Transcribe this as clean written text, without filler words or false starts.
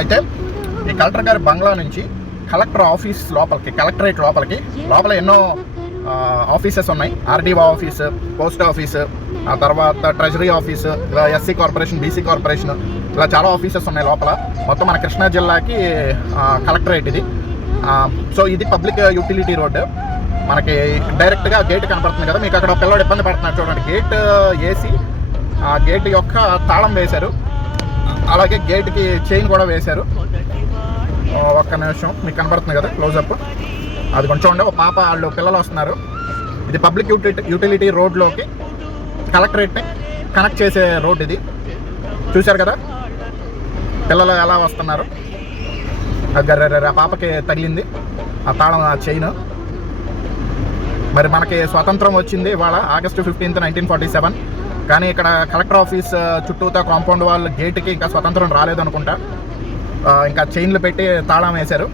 అయితే ఈ కలెక్టర్ గారి బంగ్లా నుంచి కలెక్టర్ ఆఫీస్ లోపలికి, కలెక్టరేట్ లోపల ఎన్నో ఆఫీసెస్ ఉన్నాయి. ఆర్డీఓ ఆఫీసు, పోస్ట్ ఆఫీసు, ఆ తర్వాత ట్రెజరీ ఆఫీసు, ఇలా ఎస్సీ కార్పొరేషన్, బీసీ కార్పొరేషన్, ఇలా చాలా ఆఫీసెస్ ఉన్నాయి లోపల. మొత్తం మన కృష్ణా జిల్లాకి కలెక్టరేట్ ఇది. సో ఇది పబ్లిక్ యూటిలిటీ రోడ్డు. మనకి డైరెక్ట్గా గేట్ కనపడుతుంది కదా, మీకు అక్కడ పిల్లవాడు ఇబ్బంది పడుతున్నాడు చూడండి. గేట్ వేసి ఆ గేట్ యొక్క తాళం వేశారు, అలాగే గేట్కి చైన్ కూడా వేశారు. ఒక్క నిమిషం, మీకు కనపడుతుంది కదా క్లోజప్, అది కొంచెం చూడండి. ఒక పాప వాళ్ళు పిల్లలు వస్తున్నారు. ఇది పబ్లిక్ యూటిలిటీ రోడ్లోకి కలెక్టరేట్ని కనెక్ట్ చేసే రోడ్ ఇది. చూశారు కదా పిల్లలు ఎలా వస్తున్నారు. ఆ పాపకి తగిలింది ఆ తాళం, ఆ చైన్. మరి మనకి స్వాతంత్రం వచ్చింది ఇవాళ ఆగస్టు 15, 1947. కానీ ఇక్కడ కలెక్టర్ ఆఫీస్ చుట్టూతా కాంపౌండ్ వాల్ గేట్కి ఇంకా స్వతంత్రం రాలేదనుకుంటా. ఇంకా చైన్లు పెట్టి తాళం వేశారు.